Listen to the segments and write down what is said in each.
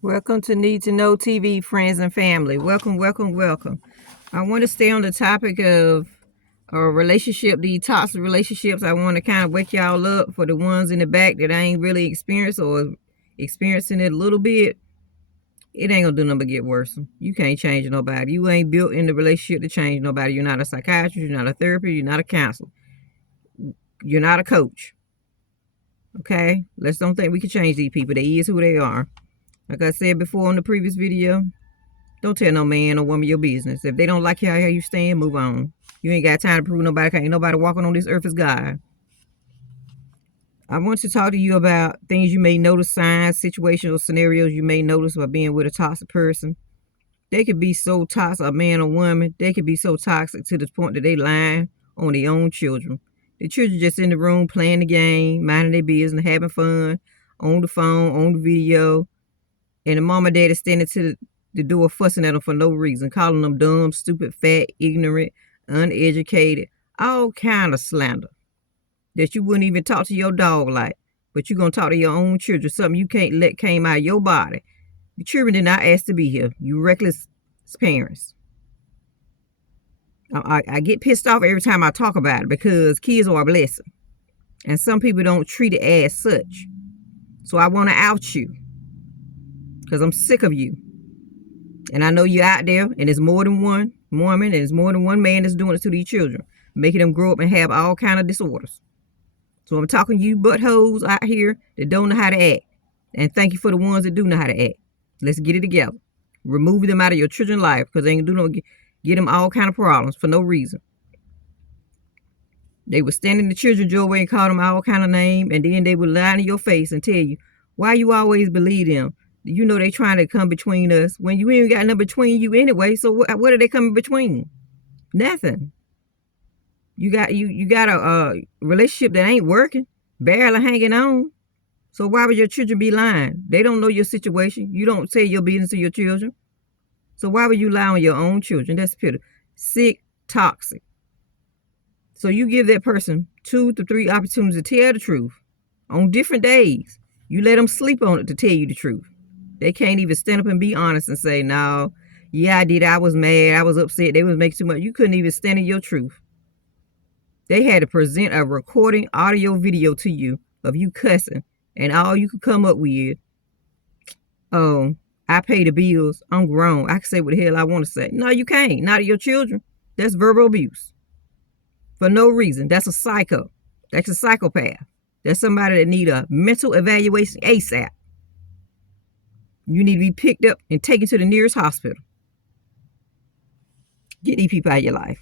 Welcome to Need to Know TV, friends and family. Welcome, welcome, welcome. I want to stay on the topic of relationship, the toxic relationships. I want to kind of wake y'all up for the ones in the back that ain't really experienced or experiencing it a little bit. It ain't gonna do nothing but get worse. You can't change nobody. You ain't built in the relationship to change nobody. You're not a psychiatrist. You're not a therapist. You're not a counselor. You're not a coach. Okay? Let's don't think we can change these people. They is who they are. Like I said before in the previous video, don't tell no man or woman your business. If they don't like how you stand, move on. You ain't got time to prove nobody. Ain't nobody walking on this earth as God. I want to talk to you about things you may notice, signs, situations, or scenarios you may notice by being with a toxic person. They could be so toxic, a man or woman, they could be so toxic to the point that they lying on their own children. The children just in the room playing the game, minding their business, having fun, on the phone, on the video. And the mom and dad is standing to the door fussing at them for no reason, calling them dumb, stupid, fat, ignorant, uneducated, all kind of slander that you wouldn't even talk to your dog like, but you're going to talk to your own children, something you can't let came out of your body. The children did not ask to be here. You reckless parents. I get pissed off every time I talk about it because kids are a blessing. And some people don't treat it as such. So I want to out you. Because I'm sick of you. And I know you're out there, and there's more than one woman, and there's more than one man that's doing it to these children, making them grow up and have all kind of disorders. So I'm talking to you buttholes out here that don't know how to act. And thank you for the ones that do know how to act. Let's get it together. Remove them out of your children's life because they ain't do no get them all kind of problems for no reason. They would stand in the children's doorway and call them all kind of name, and then they would lie in your face and tell you, why you always believe them? You know they trying to come between us when you ain't got nothing between you anyway. So what are they coming between? Nothing. You got a relationship that ain't working, barely hanging on. So why would your children be lying? They don't know your situation. You don't say your business to your children. So why would you lie on your own children? That's pitiful. Sick, toxic. So you give that person 2 to 3 opportunities to tell the truth on different days. You let them sleep on it to tell you the truth. They can't even stand up and be honest and say, no, yeah, I did. I was mad. I was upset. They was making too much. You couldn't even stand in your truth. They had to present a recording audio video to you of you cussing. And all you could come up with, oh, I pay the bills. I'm grown. I can say what the hell I want to say. No, you can't. Not to your children. That's verbal abuse. For no reason. That's a psycho. That's a psychopath. That's somebody that need a mental evaluation ASAP. You need to be picked up and taken to the nearest hospital. Get these people out of your life.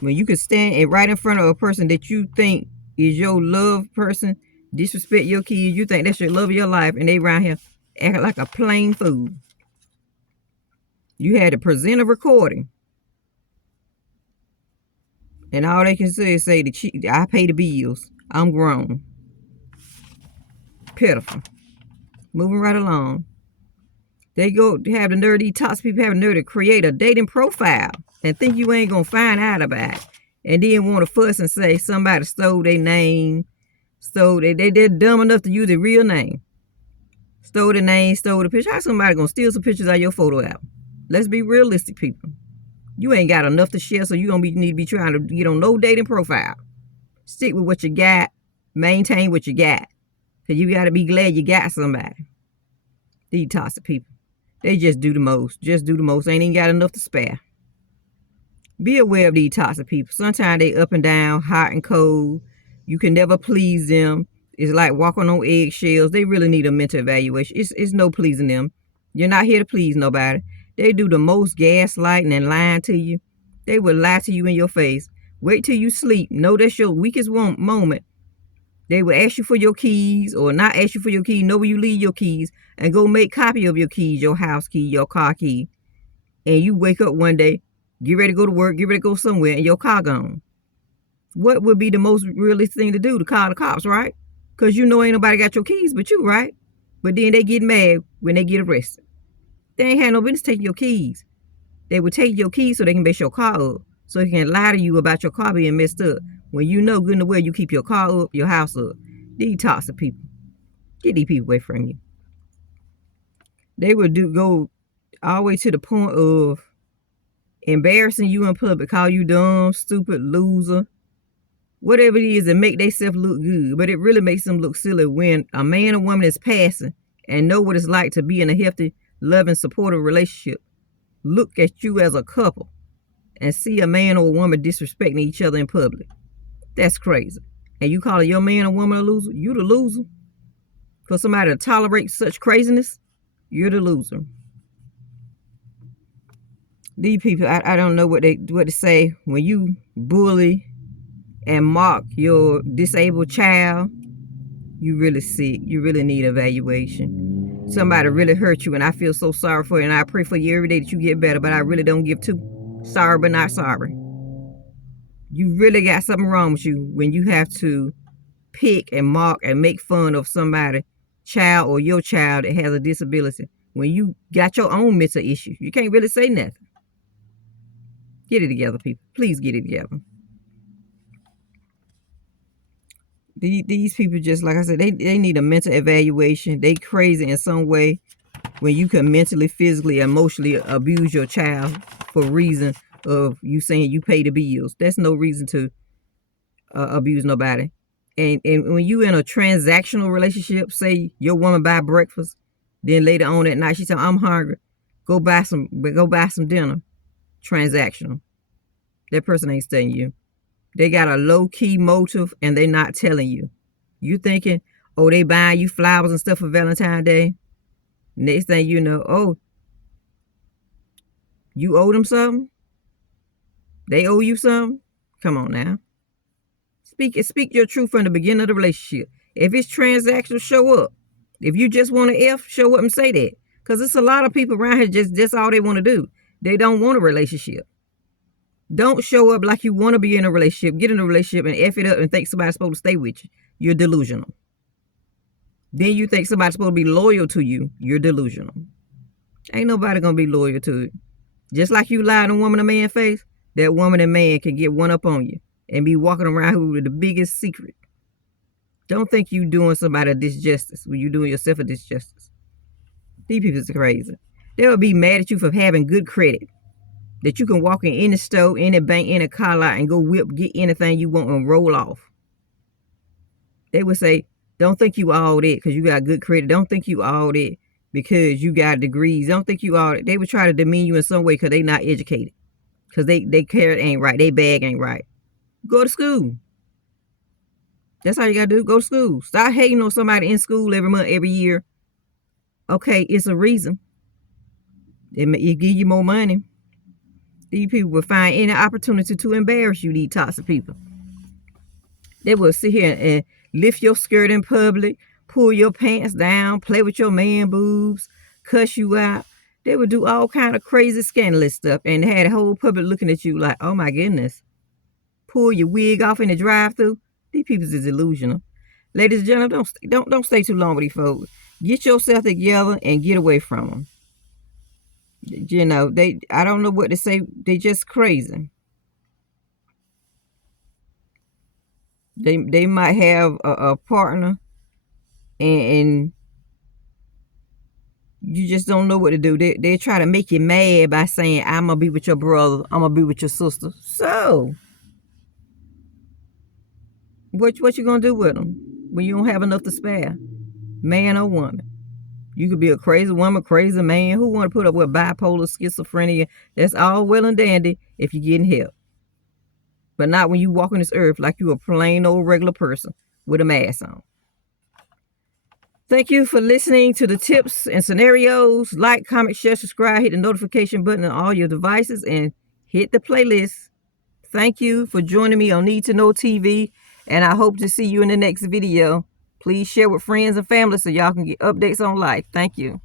When you can stand right in front of a person that you think is your love person, disrespect your kids, you think that's your love of your life, and they around here acting like a plain fool. You had to present a recording. And all they can say is I pay the bills. I'm grown. Pitiful. Moving right along. They go have the nerve, these toxic people have the nerve to create a dating profile and think you ain't going to find out about it. And then want to fuss and say somebody stole their name. They're dumb enough to use their real name. Stole the name, stole the picture. How somebody going to steal some pictures of your photo album? Let's be realistic, people. You ain't got enough to share, so you going to need to be trying to get on no dating profile. Stick with what you got. Maintain what you got. Because you got to be glad you got somebody. These toxic people. They just do the most. Just do the most. Ain't even got enough to spare. Be aware of these toxic people. Sometimes they up and down, hot and cold. You can never please them. It's like walking on eggshells. They really need a mental evaluation. It's no pleasing them. You're not here to please nobody. They do the most gaslighting and lying to you. They will lie to you in your face. Wait till you sleep. Know that's your weakest moment. They will ask you for your keys or not ask you for your keys. Know where you leave your keys and go make copy of your keys, your house key, your car key. And you wake up one day, get ready to go to work, get ready to go somewhere, and your car gone. What would be the most realistic thing to do? To call the cops, right? Because you know ain't nobody got your keys but you, right? But then they get mad when they get arrested. They ain't had no business taking your keys. They would take your keys so they can mess your car up. So they can lie to you about your car being messed up. When you know good and well you keep your car up, your house up. These toxic people. Get these people away from you. They would go all the way to the point of embarrassing you in public, call you dumb, stupid, loser, whatever it is, and make themselves look good. But it really makes them look silly when a man or woman is passing and know what it's like to be in a healthy, loving, supportive relationship. Look at you as a couple and see a man or a woman disrespecting each other in public. That's crazy. And you calling your man or woman a loser? You the loser. For somebody to tolerate such craziness, you're the loser. These people, I don't know what to say when you bully and mock your disabled child. You really sick. You really need evaluation. Somebody really hurt you, and I feel so sorry for you, and I pray for you every day that you get better, but I really don't give two. Sorry, but not sorry. You really got something wrong with you when you have to pick and mock and make fun of somebody's child or your child that has a disability. When you got your own mental issue, you can't really say nothing. Get it together, people. Please get it together. These people, just like I said, they need a mental evaluation. They crazy in some way when you can mentally, physically, emotionally abuse your child for reason of you saying you pay the bills. That's no reason to abuse nobody. And when you in a transactional relationship, say your woman buy breakfast, then later on at night she tell, I'm hungry, go buy some dinner. Transactional. That person ain't studying you. They got a low-key motive and they not telling you. You thinking, oh, they buying you flowers and stuff for Valentine's Day. Next thing you know, oh, you owe them something? They owe you something? Come on now. Speak your truth from the beginning of the relationship. If it's transactional, show up. If you just want to F, show up and say that. Because it's a lot of people around here just all they want to do. They don't want a relationship. Don't show up like you want to be in a relationship, get in a relationship and F it up and think somebody's supposed to stay with you. You're delusional. Then you think somebody's supposed to be loyal to you. You're delusional. Ain't nobody going to be loyal to it. Just like you lied on woman or man face, that woman and man can get one up on you and be walking around with the biggest secret. Don't think you doing somebody a disjustice when you doing yourself a disjustice. These people are crazy. They'll be mad at you for having good credit. That you can walk in any store, any bank, any car lot and go get anything you want and roll off. They would say, don't think you all that because you got good credit. Don't think you all that because you got degrees. Don't think you all that. They would try to demean you in some way because they not educated. Because they carrot ain't right. They bag ain't right. Go to school. That's all you got to do. Go to school. Stop hating on somebody in school every month, every year. Okay, it's a reason. It give you more money. These people will find any opportunity to embarrass you, these toxic people. They will sit here and lift your skirt in public, pull your pants down, play with your man boobs, cuss you out. They would do all kind of crazy, scandalous stuff and had the whole public looking at you like, oh my goodness. Pull your wig off in the drive-thru. These people is delusional. Ladies and gentlemen, don't stay too long with these folks. Get yourself together and get away from them. You know, I don't know what to say. They just crazy. They might have a partner and you just don't know what to do. They try to make you mad by saying, I'm going to be with your brother. I'm going to be with your sister. So, what you going to do with them when you don't have enough to spare? Man or woman. You could be a crazy woman, crazy man. Who want to put up with bipolar, schizophrenia? That's all well and dandy if you're getting help. But not when you walk on this earth like you a plain old regular person with a mask on. Thank you for listening to the tips and scenarios. Like, comment, share, subscribe. Hit the notification button on all your devices and hit the playlist. Thank you for joining me on Need to Know TV. And I hope to see you in the next video. Please share with friends and family so y'all can get updates on life. Thank you.